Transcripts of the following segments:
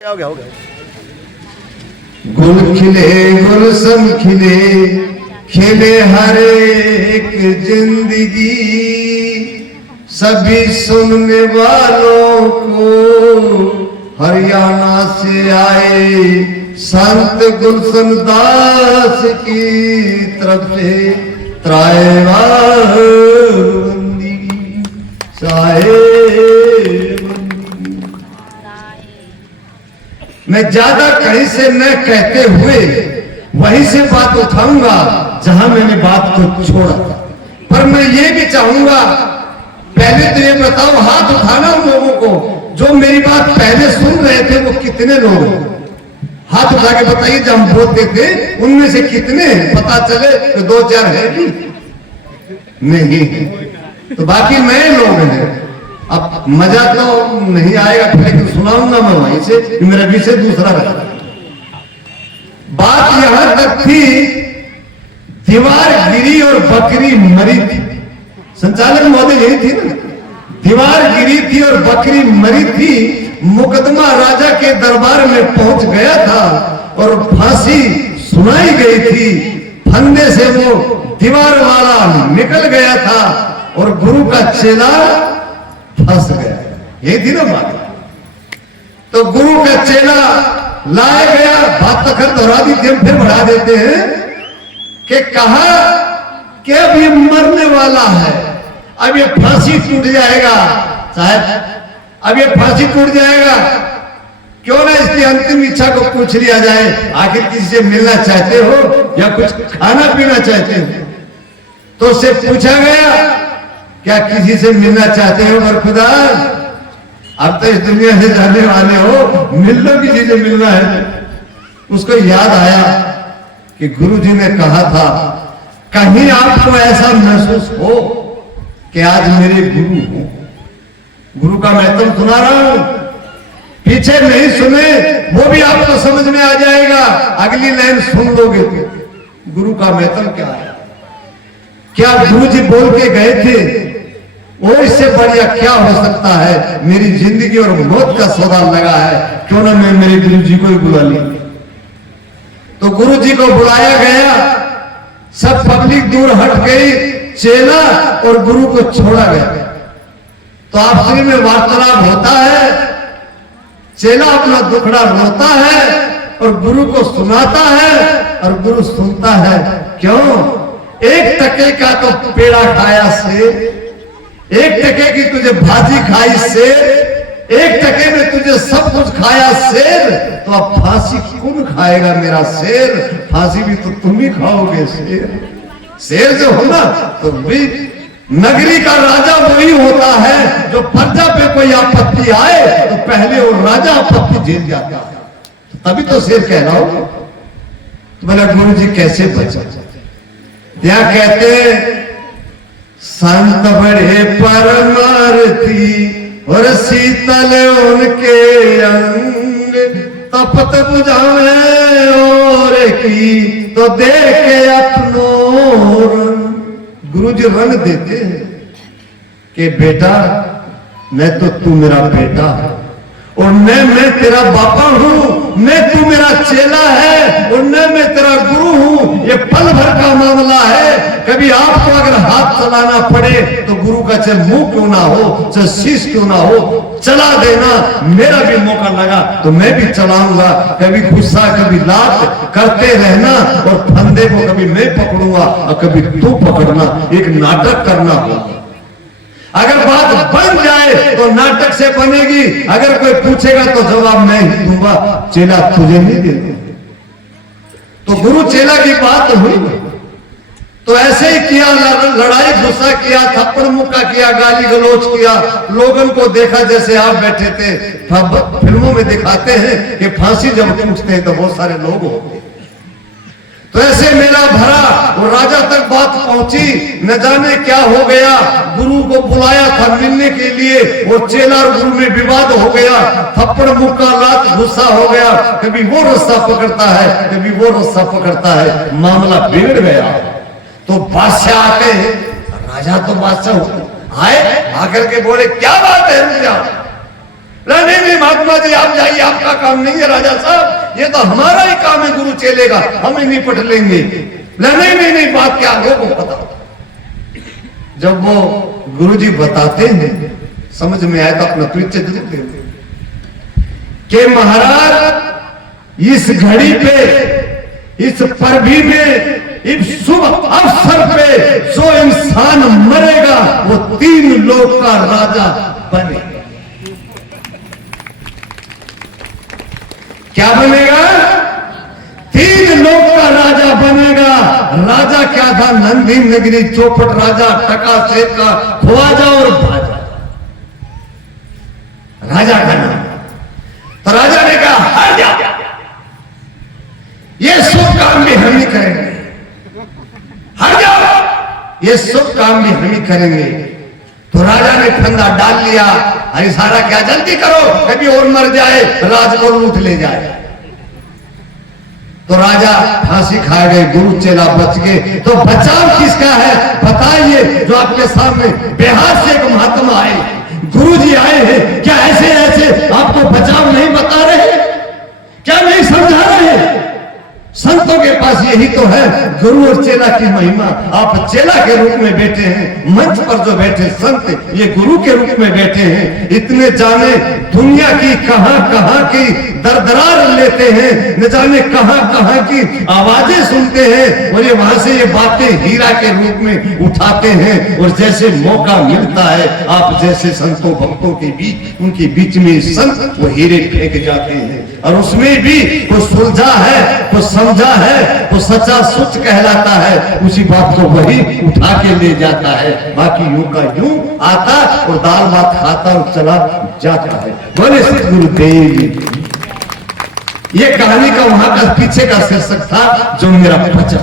हो गया गुल खिले गुलशन खिले खिले हर एक जिंदगी सभी सुनने वालों को हरियाणा से आए संत गुलशन दास की तरफ से त्रायवांदी चाहे मैं ज्यादा कहीं से न कहते हुए वहीं से बात उठाऊंगा जहां मैंने बात को छोड़ा था। पर मैं ये भी चाहूंगा, पहले तो ये बताओ, हाथ उठाना उन लोगों को जो मेरी बात पहले सुन रहे थे। वो कितने लोग हैं? हाथ उठा के बताइए, जब हम बोलते थे उनमें से कितने पता चले तो 2-4 है भी नहीं, तो बाकी नए लोग हैं। अब मजा तो नहीं आएगा, लेकिन सुनाऊंगा मैं वहीं से, मेरा विषय दूसरा रहा। बात यहां तक थी, दीवार गिरी और बकरी मरी थी। संचालक महोदय यही थी ना, दीवार गिरी थी और बकरी मरी थी। मुकदमा राजा के दरबार में पहुंच गया था और फांसी सुनाई गई थी। फंदे से वो दीवार वाला निकल गया था और गुरु का चेला फंस गया। यही थी ना बात। तो गुरु का चेला लाया गया। बात तो खैर दोहरा दी थी, हम फिर बढ़ा देते हैं कि कहा कि अब ये मरने वाला है, अब ये फांसी टूट जाएगा साहब, अब ये फांसी टूट जाएगा। क्यों ना इसकी अंतिम इच्छा को पूछ लिया जाए, आखिर किसी से मिलना चाहते हो या कुछ खाना पीना चाहते हो? तो उससे पूछा गया, क्या किसी से मिलना चाहते हो बरखुदा? अब तो इस दुनिया से जाने वाले हो, मिल लो, किसी से मिलना है। उसको याद आया कि गुरुजी ने कहा था, कहीं आपको ऐसा महसूस हो कि आज मेरे गुरु हो। गुरु का महत्व सुना रहा हूं, पीछे नहीं सुने वो भी आपको समझ में आ जाएगा। अगली लाइन सुन लोगे तो गुरु का महत्व क्या है। क्या गुरुजी बोल के गए थे, वो इससे बढ़िया क्या हो सकता है? मेरी जिंदगी और मौत का सौदा लगा है, क्यों ना मैं मेरे गुरुजी को ही बुला ली। तो गुरुजी को बुलाया गया, सब पब्लिक दूर हट गई, चेला और गुरु को छोड़ा गया। तो आपसी में वार्तालाप होता है, चेला अपना दुखड़ा रोता है और गुरु को सुनाता है और गुरु सुनता है। क्यों? 1 टके का तो पेड़ा खाया से, 1 टके की तुझे भाजी खाई शेर, 1 टके में तुझे सब कुछ खाया शेर, तो अब फांसी कौन खाएगा मेरा शेर? फांसी भी तो तुम ही खाओगे शेर। शेर जो हो ना, तो भी नगरी का राजा वही होता है जो प्रजा पे कोई आपत्ति आए तो पहले वो राजा आपत्ति झेल जाता है, तभी तो शेर कह रहा हूं। तो बोला गुरु जी कैसे बचा? क्या कहते, संत बड़े परमार्थी और शीतल उनके अंग, तपत बुझावे और की तो देखे अपनों। गुरु जी रंग देते हैं कि बेटा मैं तो तू मेरा बेटा है और मैं तेरा बापा हूं, मैं तू मेरा चेला है और मैं तेरा गुरु हूं। ये पल भर का मामला है। कभी आपको अगर हाथ चलाना पड़े तो गुरु का चाहे मुंह क्यों ना हो, चाहे शीश क्यों ना हो, चला देना। मेरा भी मौका लगा तो मैं भी चलाऊंगा। कभी गुस्सा कभी लात करते रहना और फंदे को कभी मैं पकड़ूंगा और कभी तू पकड़ना। एक नाटक करना होगा। अगर बात बन जाए तो नाटक से बनेगी, अगर कोई पूछेगा तो जवाब मैं ही दूंगा, चेला तुझे नहीं देगा। तो गुरु चेला की बात हुई तो ऐसे ही किया, लड़ाई गुस्सा किया, थप्पड़ मुक्का किया, गाली गलौज किया। लोगों को देखा जैसे आप बैठे थे, फिल्मों में दिखाते हैं कि फांसी जब टूटते हैं तो बहुत सारे लोग होते हैं। तो ऐसे मेला भरा और राजा तक बात पहुंची, न जाने क्या हो गया। गुरु को बुलाया था मिलने के लिए और चेला और गुरु में विवाद हो गया, थप्पड़ मुक्का लात गुस्सा हो गया। कभी वो रास्ता पकड़ता है, कभी वो रास्ता पकड़ता है, मामला बिगड़ गया। तो बादशाह आते हैं, राजा तो बादशाह आए, आकर के बोले क्या बात है? नहीं नहीं महात्मा जी आप जाइए, आपका काम नहीं है राजा साहब, ये तो हमारा ही काम है, गुरु चलेगा, हम ही निपट लेंगे। नहीं नहीं नहीं, बात क्या लोगों को बताओ। जब वो गुरुजी बताते हैं समझ में आया तो अपना परिचय देते कि महाराज इस घड़ी पे, इस परभी में, इस शुभ अवसर पे जो इंसान मरेगा वो 3 लोक का राजा बनेगा। क्या बनेगा? 3 लोक का राजा बनेगा। राजा क्या था? नंदी नगरी चौपट राजा, टका सेठ का ख्वाजा और भाजा, राजा का नाम। तो राजा ने कहा हट जा, ये शुभ काम भी हम ही करेंगे, हट जाओ, ये शुभ काम भी हम ही करेंगे। तो राजा ने फंदा डाल लिया, अरे सारा क्या जल्दी करो, कभी और मर जाए, राज को लूट ले जाए। तो राजा फांसी खा गए, गुरु चेला बच गए। तो बचाव किसका है बताइए? जो आपके सामने बिहार से एक महात्मा आए, गुरु जी आए हैं, क्या ऐसे ऐसे आपको बचाव नहीं बता रहे? क्या नहीं समझा रहे? संतों के पास यही तो है गुरु और चेला की महिमा। आप चेला के रूप में बैठे हैं, मंच पर जो बैठे संत ये गुरु के रूप में बैठे हैं। इतने जाने दुनिया की कहां की दरदरार लेते हैं, न जाने कहां की आवाजें सुनते हैं, और ये वहां से ये बातें हीरा के रूप में उठाते हैं। और जैसे मौका मिलता है आप जैसे संतों भक्तों के बीच, उनके बीच में संत वो हीरे फेंक जाते हैं। और उसमें भी वो सुलझा है, वो समझा है, वो सच्चा सुच कहलाता है, उसी बात को वही उठा के ले जाता है। बाकी यूं का यूं आता और दाल भात खाता और चला जाता है। बोले श्री गुरुदेव। ये कहानी का वहां का पीछे का शीर्षक था जो मेरा बचा।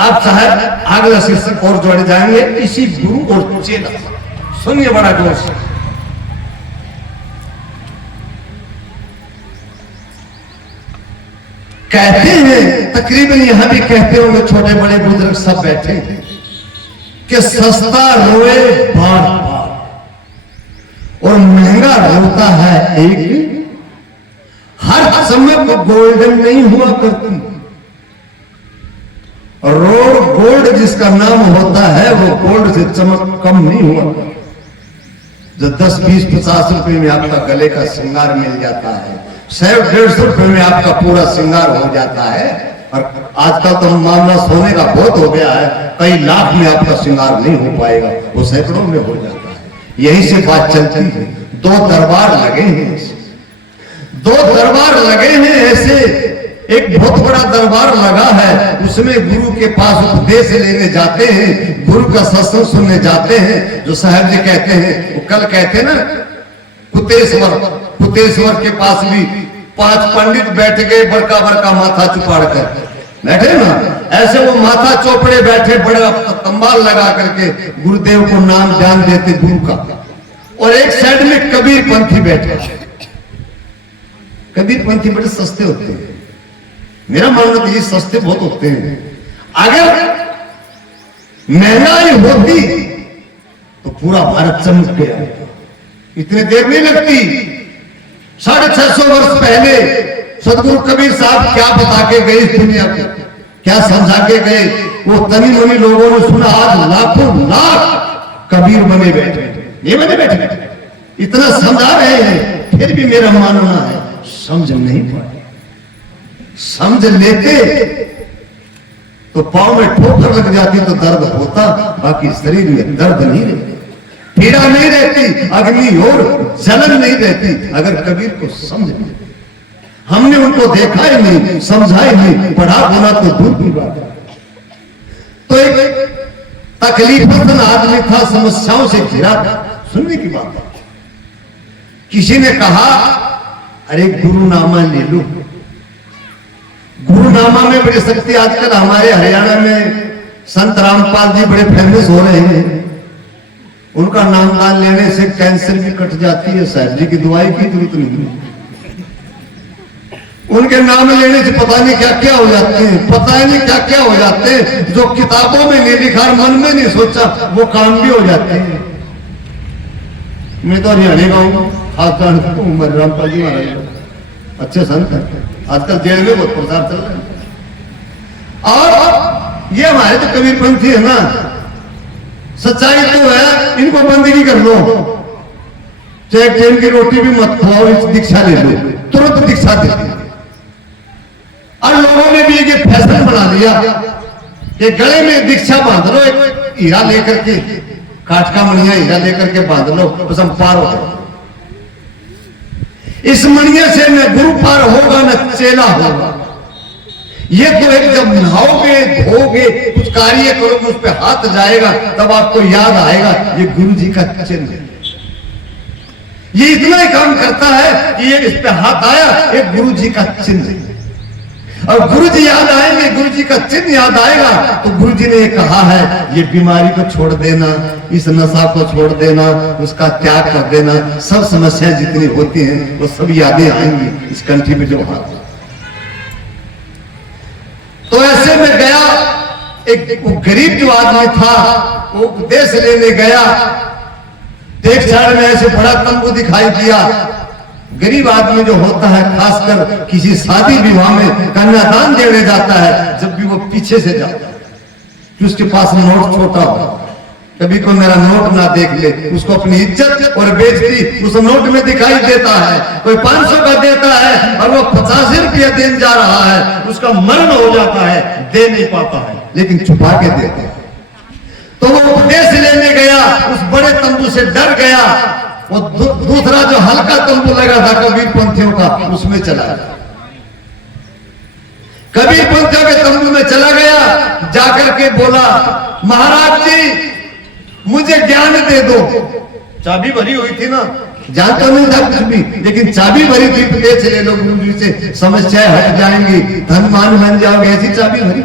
आप साहब अगला शीर्षक और जोड़े जाएंगे इसी गुरु और चेला। सुनिए बड़ा गौर से। कहते हैं, तकरीबन यहां भी कहते होंगे, छोटे बड़े बुजुर्ग सब बैठे हैं, कि सस्ता रोए बार बार और महंगा रोता है एक। हर चमक गोल्डन नहीं हुआ करती, रोड गोल्ड जिसका नाम होता है वो गोल्ड से चमक कम नहीं हुआ। जो 10, 20, 50 रुपए में आपका गले का श्रृंगार मिल जाता है, 100-150 रुपए में आपका पूरा श्रृंगार हो जाता है। और आजकल तो मामला सोने का बहुत हो गया है, कई लाख में आपका श्रृंगार नहीं हो पाएगा, वो सैकड़ों में हो जाता है। यही से बात चलती है। 2 दरबार लगे हैं, 2 दरबार लगे हैं ऐसे। एक बहुत बड़ा दरबार लगा है, उसमें गुरु के पास उपदेश लेने जाते हैं, गुरु का सत्संग सुनने जाते हैं। जो साहब जी कहते हैं, वो कल कहते हैं ना, कुतेश्वर के पास भी 5 पंडित बैठ गए, बड़का बड़का माथा चुपाड़ कर बैठे ना, ऐसे वो माथा चौपड़े बैठे, बड़ा तंबाल लगा करके गुरुदेव को नाम ज्ञान देते गुरु का। और एक साइड में कबीर पंथी बैठे। कबीर पंथी बड़े सस्ते होते हैं, मेरा मानना तो ये सस्ते बहुत होते हैं। अगर महंगाई होती तो पूरा भारत चमक गया। इतनी देर नहीं लगती। 650 वर्ष पहले सदगुरु कबीर साहब क्या बता के गए इस दुनिया को, क्या समझा के गए, वो तनी मनी लोगों ने सुना। आज लाखों लाख कबीर बने बैठे, ये बने बैठे, इतना समझा रहे हैं, फिर भी मेरा मानना है समझ नहीं पाए। समझ लेते तो पांव में ठोकर लग जाती तो दर्द होता, बाकी शरीर में दर्द नहीं रहती, पीड़ा नहीं रहती, अग्नि और जलन नहीं रहती। अगर कबीर को समझ लेते, हमने उनको देखा ही नहीं, समझा ही नहीं, पढ़ा होना तो दूर की बात है। तो एक तकलीफन आदमी था, समस्याओं से घिरा था। सुनने की बात है, किसी ने कहा अरे गुरुनामा ले लो। गुरुनामा में बड़ी शक्ति। आजकल हमारे हरियाणा में संत रामपाल जी बड़े फेमस हो रहे हैं। उनका नाम दान लेने से कैंसर भी कट जाती है। साहब जी की दुआई की जरूरत नहीं। उनके नाम लेने से पता नहीं क्या क्या हो जाते हैं, पता नहीं क्या क्या हो जाते हैं। जो किताबों में नहीं लिखा, मन में नहीं सोचा, वो काम भी हो जाते हैं। मैं तो हरियाणा का हूं, खासदान उमर रामपाल जी महाराज अच्छे संत हैं, आजकल जेल में बहुत प्रचार चल रहा है। और ये हमारे तो कबीरपंथी है ना, सच्चाई तो है, इनको बंदगी कर लो, चाहे टाइम की रोटी भी मत खाओ, इस दीक्षा ले लो, तुरंत दीक्षा दे दी। और लोगों ने भी ये फैशन बना लिया कि गले में दीक्षा बांध लो, एक हीरा लेकर के, काट का मणिया हीरा लेकर के बांध लो, बस हम पार हो गए। इस मणिया से न गुरु पार होगा न चेला होगा। ये तो एक जब नहाओगे धोगे कुछ कार्य करोगे उस पर हाथ जाएगा तब आपको याद आएगा ये गुरु जी का चिन्ह है। ये इतना ही काम करता है कि ये इस पे हाथ आया, एक गुरु जी का चिन्ह है। और गुरु जी याद आएंगे, गुरु जी का चिन्ह याद आएगा तो गुरु जी ने कहा है ये बीमारी को छोड़ देना, इस नशा को छोड़ देना, उसका त्याग कर देना, सब समस्याएं जितनी होती हैं वो सब यादें आएंगी इस कंठी में जो हाथ। तो ऐसे में गया, एक गरीब जो आदमी था वो उपदेश लेने गया, देख झाड़ में ऐसे बड़ा तंबू दिखाई दिया। गरीब आदमी जो होता है खासकर किसी शादी विवाह में कन्यादान देने जाता है, जब भी वो पीछे से जाता है कि उसके पास नोट छोटा हो, कभी कोई मेरा नोट ना देख ले, उसको अपनी इज्जत और बेइज्जती उस नोट में दिखाई देता है। कोई 500 का देता है और वो 85 रुपया देने जा रहा है, उसका मरण हो जाता है, दे नहीं पाता है, लेकिन छुपा के देता है। तो वो उपदेश लेने गया, उस बड़े तंबू से डर गया, वो दूसरा जो हल्का तंबू लगा था कबीरपंथियों का, उसमें चला गया। कबीरपंथियों के तंबू में चला गया, जाकर के बोला महाराज जी मुझे ज्ञान दे दो। चाबी भरी हुई थी ना, जानता नहीं था कुछ भी, लेकिन चाबी भरी थी, पेच ले लो गुरु जी से, समस्याएं हट जाएंगी, धनवान बन जाओगे, ऐसी चाबी भरी।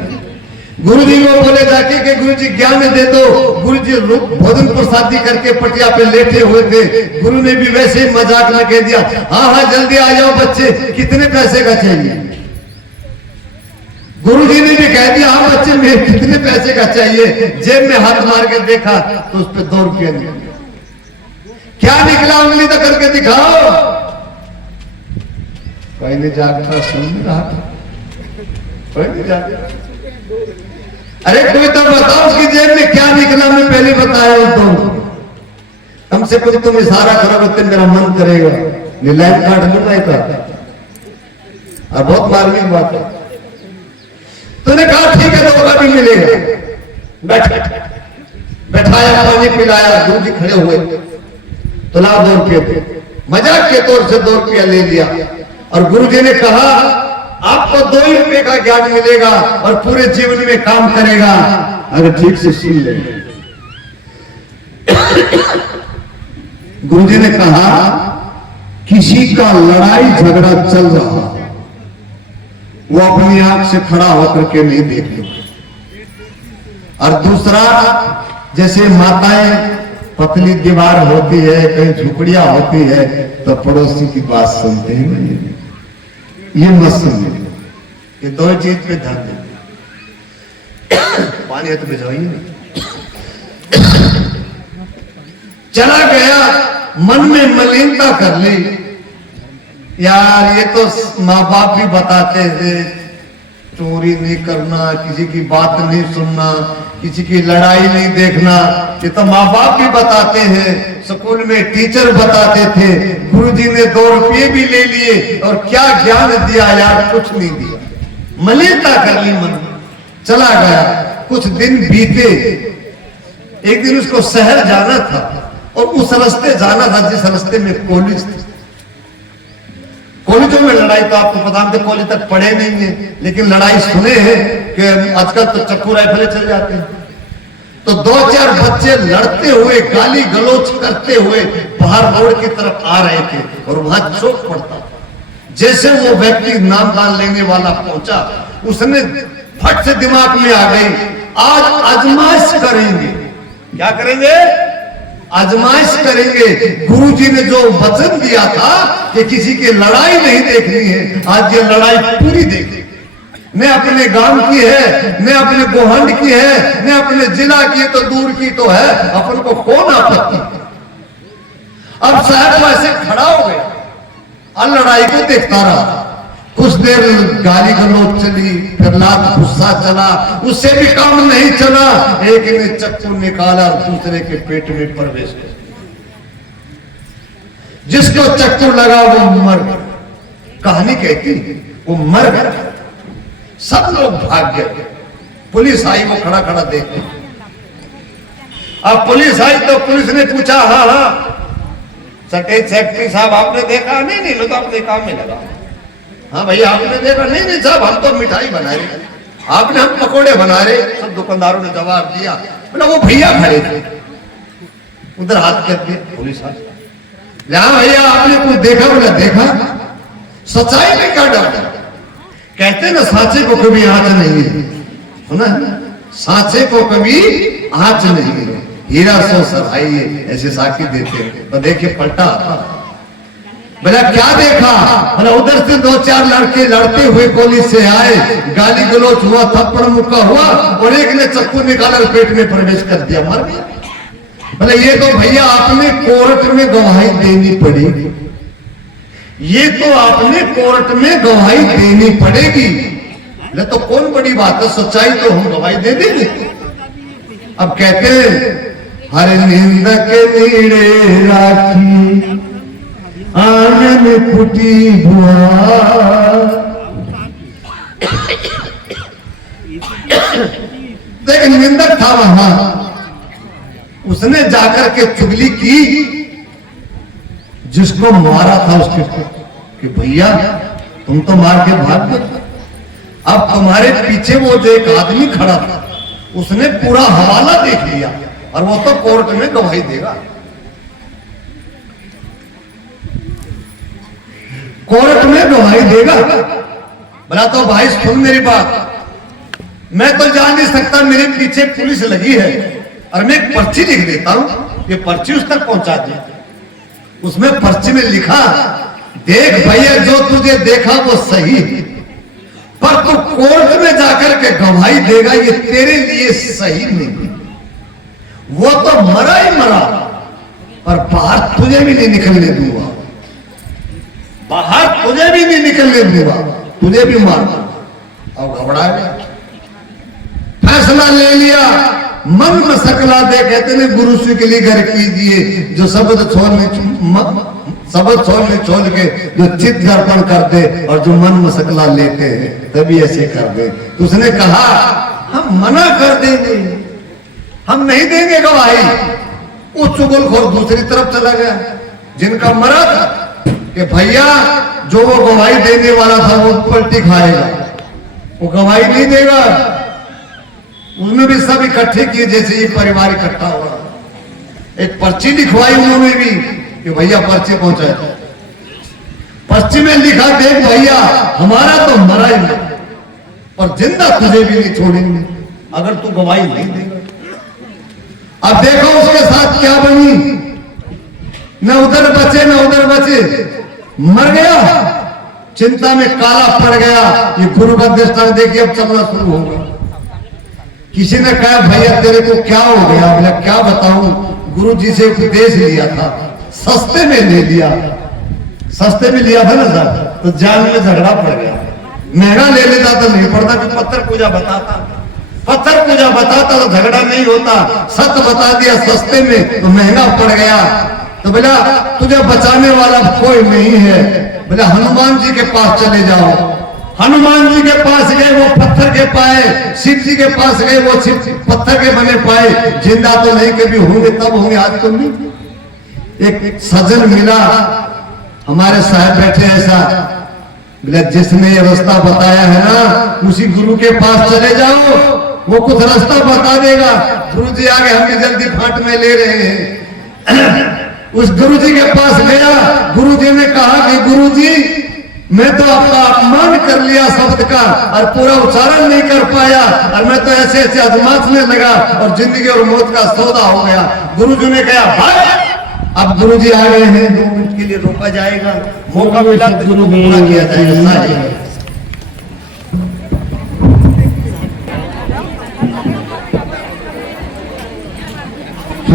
गुरु जी को बोले जाके कि गुरु जी ज्ञान दे दो। गुरु जी भोजन प्रसादी करके पटिया पे लेटे हुए थे, गुरु ने भी वैसे ही मजाक में कह दिया हाँ हाँ जल्दी आ जाओ बच्चे, कितने पैसे का चाहिए। गुरु जी ने भी कह दिया हाँ बच्चे में कितने पैसे का चाहिए। जेब में हाथ मार के देखा तो उस पर 2 रुपया निकला। क्या निकला उंगली तक करके दिखाओ। पहले जागता सुन रहा था, पहले जागता। अरे कोई तो बताओ उसकी जेब में क्या निकला, मैं पहले बताया हूं। तो हमसे कुछ तुम इशारा करोगे तो मेरा मन करेगा, लाइन काट दूंगा एक और बहुत मार्मिक बात है। तूने कहा ठीक है 2 का भी मिलेगा, बैठाया, पानी पिलाया, गुरु जी खड़े हुए तो ला 2 रुपये थे, मजाक के तौर से 2 रुपया ले लिया। और गुरु जी ने कहा आपको 2 ही रुपये का ज्ञान मिलेगा और पूरे जीवन में काम करेगा अगर ठीक से सुन ले। गुरु जी ने कहा किसी का लड़ाई झगड़ा चल रहा है, वो अपनी आंख से खड़ा होकर के नहीं देखे। और दूसरा, जैसे माताएं पतली दीवार होती है, कहीं झुपड़ियां होती है तो पड़ोसी की बात सुनते हैं नहीं, ये मत सुनिए। ये 2 चीज पे ध्यान दें। पानी है तो भिजवाइए नहीं। चला गया, मन में मलिनता कर ली, यार ये तो माँ बाप भी बताते थे चोरी नहीं करना, किसी की बात नहीं सुनना, किसी की लड़ाई नहीं देखना, ये तो माँ बाप भी बताते हैं, स्कूल में टीचर बताते थे। गुरुजी ने 2 रुपये भी ले लिए और क्या ज्ञान दिया यार, कुछ नहीं दिया। मलिनता कर ली मन, चला गया। कुछ दिन बीते, एक दिन उसको शहर जाना था और उस रास्ते जाना था जिस रास्ते में कॉलेज था। कॉलेजों में लड़ाई तो आपको पता है, कॉलेज तक पढ़े नहीं है, लेकिन लड़ाई सुने हैं कि आजकल तो चक्कू राइफलें चल जाते हैं। तो 2-4 बच्चे लड़ते हुए, गाली गलौज करते हुए बाहर रोड की तरफ आ रहे थे और वहां चौक पड़ता। जैसे वो व्यक्ति नामदान लेने वाला पहुंचा, उसने फट से दिमाग में आ गई आज आजमाइश करेंगे। क्या करेंगे? आजमाइश करेंगे। गुरुजी ने जो वचन दिया था कि किसी की लड़ाई नहीं देखनी है, आज ये लड़ाई पूरी देखनी। न अपने गांव की है, न अपने गोहंड की है, न अपने जिला की, तो दूर की तो है, अपन को कौन आपत्ति। अब साहब वो ऐसे खड़ा हो गया और लड़ाई को देखता रहा। कुछ देर गाली गलौज चली, फिर लात गुस्सा चला, उससे भी काम नहीं चला। एक ने चक्कू निकाला और दूसरे के पेट में प्रवेश किया। जिसको चक्कू लगा वो मर गया। कहानी कहती वो मर गया। सब लोग भाग गए। पुलिस आई, वो खड़ा खड़ा देख। अब पुलिस आई तो पुलिस ने पूछा, हाँ हाँ सेक्रेटरी साहब आपने देखा? नहीं नहीं, मैं तो अपने काम में लगा। हाँ भैया आपने देखा? नहीं नहीं साहब, हम तो मिठाई बना रहे। आपने? हम पकोड़े बना रहे। सब दुकानदारों ने जवाब दिया। बोला वो भैया खड़े थे उधर हाथ कर दिए। पुलिस आई, हाँ भैया आपने कुछ देखा? बोला देखा। सच्चाई में क्या डर? कहते ना साचे को कभी आंच नहीं है। सुना है? साचे को कभी आंच नहीं है। हीरा सो सराइए, ऐसे साक्षी देते हैं। तो देखिए पलटा। बोला क्या देखा? बोला उधर से 2-4 लड़के लड़ते हुए पुलिस से आए, गाली गलौज हुआ, थप्पड़ मुक्का हुआ और एक ने चक्कू निकाला पेट में प्रवेश कर दिया, मर गया। बोले ये तो भैया आपने कोर्ट में गवाही देनी पड़ेगी। ये तो आपने कोर्ट में गवाही देनी पड़ेगी। बोले तो कौन बड़ी बात है, सच्चाई तो हम गवाही दे देंगे। अब कहते हैं हर निंदक नीड़े राखी आंगन फुटी हुआ। लेकिन निंदक था वहां, उसने जाकर के चुगली की जिसको मारा था उसके कि भैया तुम तो मार के भाग गए। अब तुम्हारे पीछे वो जो एक आदमी खड़ा था उसने पूरा हवाला देख लिया और वो तो कोर्ट में गवाही देगा। कोर्ट में गवाही देगा। बोला तो भाई सुन मेरी बात, मैं तो जा नहीं सकता, मेरे पीछे पुलिस लगी है और मैं एक पर्ची लिख देता हूं, ये पर्ची उस तक पहुंचा दे। उसमें पर्ची में लिखा, देख भैया जो तुझे देखा वो सही, पर तू कोर्ट में जाकर के गवाही देगा ये तेरे लिए सही नहीं। वो तो मरा ही मरा, पर बाहर तुझे भी नहीं निकलने दूंगा, बाहर तुझे भी नहीं निकलने दूंगा, तुझे भी मार। अब घबरा गया, फैसला ले लिया, मन में सकला दे। कहते ने गुरु श्री के लिए घर कीजिए, जो शब्द छोड़ के जो चित दर्पण कर दे और जो मन में सकला लेते हैं तभी ऐसे कर दे। तो उसने कहा हम मना कर देंगे, हम नहीं देंगे गवाही। वो चुगलखोर दूसरी तरफ चला गया, जिनका मरा था कि भैया जो वो गवाही देने वाला था वो पलटी खाएगा, वो गवाही नहीं देगा। उसमें भी सब इकट्ठे किए जैसे ये परिवार इकट्ठा हुआ। एक पर्ची लिखवाई उन्होंने भी कि भैया पर्ची पहुंचाए। पर्ची में लिखा, देख भैया हमारा तो मरा ही नहीं, पर जिंदा तुझे भी नहीं छोड़ेंगे अगर तू गवाही नहीं देगा। अब देखो उसके साथ क्या बनी, न उधर बचे न उधर बचे, मर गया। चिंता में काला पड़ गया। ये गुरु का दृष्टांत देखिए अब चलना शुरू होगा। किसी ने कहा भैया तेरे को क्या हो गया? बोला क्या बताऊं, गुरु जी से उपदेश लिया था, सस्ते में ले लिया। सस्ते में लिया था ना सर, तो जान में झगड़ा पड़ गया। महंगा ले लेता तो नहीं पड़ता, कि पत्थर पूजा बताता, पत्थर पूजा बताता तो झगड़ा नहीं होता। सत्य बता दिया सस्ते में तो महंगा पड़ गया। तो बोला तुझे बचाने वाला कोई नहीं है। बोला हनुमान जी के पास चले जाओ। हनुमान जी के पास गए, वो पत्थर के पाए। शिव जी के पास गए, वो पत्थर के बने पाए। जिंदा तो नहीं, कभी होंगे तब होंगे, आज तो नहीं। एक सज्जन मिला, हमारे साहब बैठे ऐसा, बोला जिसने ये रास्ता बताया है ना उसी गुरु के पास चले जाओ, वो कुछ रास्ता बता देगा। गुरु जी आगे, हम भी जल्दी फाट में ले रहे हैं। उस गुरु जी के पास गया। गुरु जी ने कहा कि गुरु जी मैं तो आपका अपमान कर लिया शब्द का और पूरा उच्चारण नहीं कर पाया, और मैं तो ऐसे ऐसे अजमाचने लगा और जिंदगी और मौत का सौदा हो गया। गुरु जी ने कहा भाई अब गुरु जी आ गए हैं, 2 मिनट के लिए रोका जाएगा, मौका मिला तो गुरु पूरा किया जाएगा।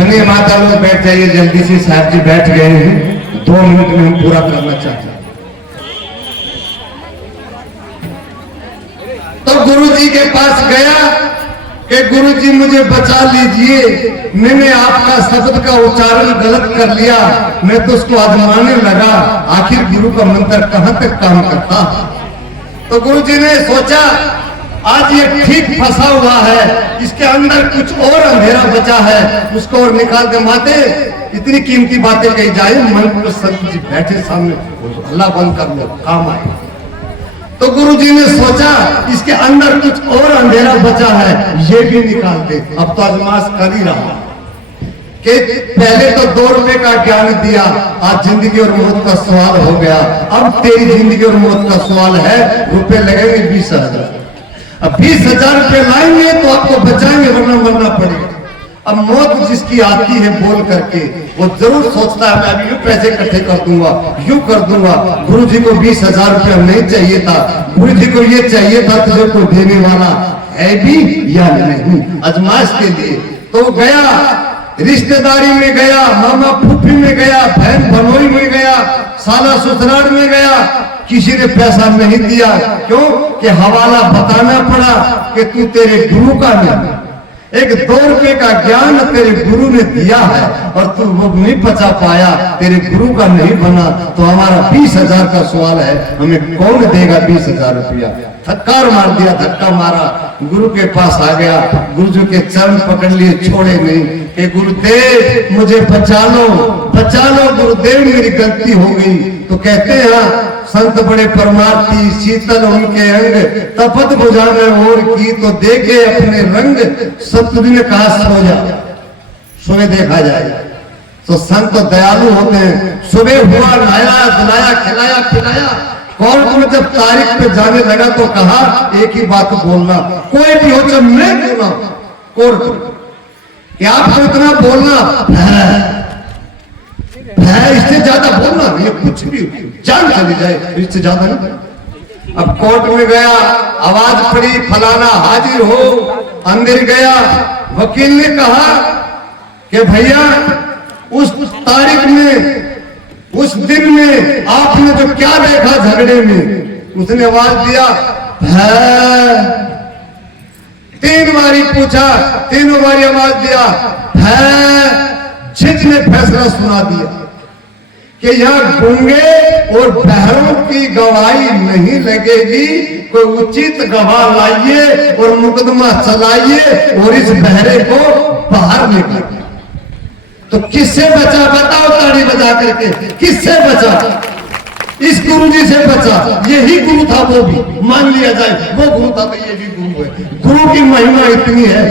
धन्यवाद। आप लोग बैठ जाइए जल्दी से, साहब जी बैठ गए हैं, 2 मिनट में हम पूरा करना चाहते हैं। तो गुरु जी के पास गया कि गुरु जी मुझे बचा लीजिए, मैंने आपका शब्द का उच्चारण गलत कर लिया। मैं तो उसको आजमाने लगा, आखिर गुरु का मंत्र कहां तक काम करता। तो गुरु जी ने सोचा आज ये ठीक फंसा हुआ है, इसके अंदर कुछ और अंधेरा बचा है, उसको और निकाल दे। माते इतनी कीमती बातें कही जाए, मन को संत जी बैठे सामने, अल्लाह बंद कर लो, काम आए। तो गुरु जी ने सोचा इसके अंदर कुछ और अंधेरा बचा है, ये भी निकाल दे। अब तो आजमाश कर ही रहा कि पहले तो 2 रुपए का ज्ञान दिया, आज जिंदगी और मौत का सवाल हो गया। अब तेरी जिंदगी और मौत का सवाल है, रुपए लगेंगे 20,000। अब 20,000 रुपए लाएंगे तो आपको बचाएंगे, वरना मरना पड़ेगा। अब मौत जिसकी आती है बोल करके, वो जरूर सोचता है मैं अभी यूं पैसे इकट्ठे कर दूंगा, यूं कर दूंगा। गुरु जी को 20,000 रुपया नहीं चाहिए था, गुरु जी को ये चाहिए था तुझे कोई देने वाला है भी या नहीं, आजमाइश के लिए। तो गया, रिश्तेदारी में गया, मामा फूफी में गया, बहन बनोई में गया, साला ससुराल में गया, किसी ने पैसा नहीं दिया। क्यों कि हवाला बताना पड़ा कि तू तेरे गुरु का नहीं, एक 2 रुपए का ज्ञान तेरे गुरु ने दिया है और तू वो नहीं बचा पाया, तेरे गुरु का नहीं बना। तो हमारा 20,000 का सवाल है, हमें कौन देगा 20,000 रुपया। थक्कार मार दिया, धक्का मारा, गुरु के पास आ गया, गुरु जी के चरण पकड़ लिए, छोड़े नहीं कि गुरुदेव मुझे बचा लो, बचा लो गुरुदेव, मेरी गलती हो गई। तो कहते हैं संत बड़े परमार्थी, शीतल उनके अंग, तपत भुजा में और की, तो देखे अपने रंग, सतगुरु ने कहा सो जा, सुबह देखा जाए। तो संत तो दयालु होते हैं, सुबह हुआ, नहाया धुलाया, खिलाया पिलाया, कोर्ट में जब तारीख पे जाने लगा तो कहा एक ही बात बोलना, कोई भी हो जब मैं बोला कोर्ट कि आपको इतना बोलना है, इससे ज्यादा बोलना ये कुछ भी जान चली जाए, इससे ज्यादा नहीं। अब कोर्ट में गया, आवाज पड़ी फलाना हाजिर हो, अंदर गया, वकील ने कहा कि भैया उस तारीख में, उस दिन में आपने जो क्या देखा झगड़े में। उसने आवाज दिया है, 3 बारी पूछा, 3 बारी आवाज दिया है। जज ने फैसला सुना दिया कि यहाँ गूंगे और बहरों की गवाही नहीं लगेगी, कोई उचित गवाह लाइए और मुकदमा चलाइए और इस बहरे को बाहर निकालिए। तो किससे बचा बताओ, ताड़ी बजा करके किससे बचा? इस गुरु जी से बचा। यही गुरु था, वो भी मान लिया जाए वो गुरु था तो ये भी गुरु है। गुरु की महिमा इतनी है।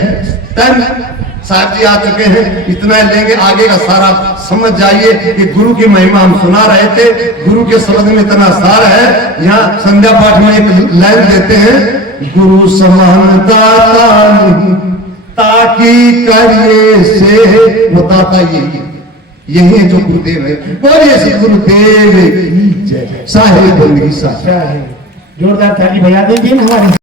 साहब जी आ चुके हैं, इतना लेंगे, आगे का सारा समझ जाइए कि गुरु की महिमा हम सुना रहे थे। गुरु के शब्द में इतना सार है। यहाँ संध्या पाठ में एक लाइन देते हैं, गुरु समानता ताकि करिए से बताता यही है जो गुरुदेव है। बोलिए श्री गुरुदेव जय। साहेब बंदगी साहेब, जोरदार ताली बजा दीजिए हमारे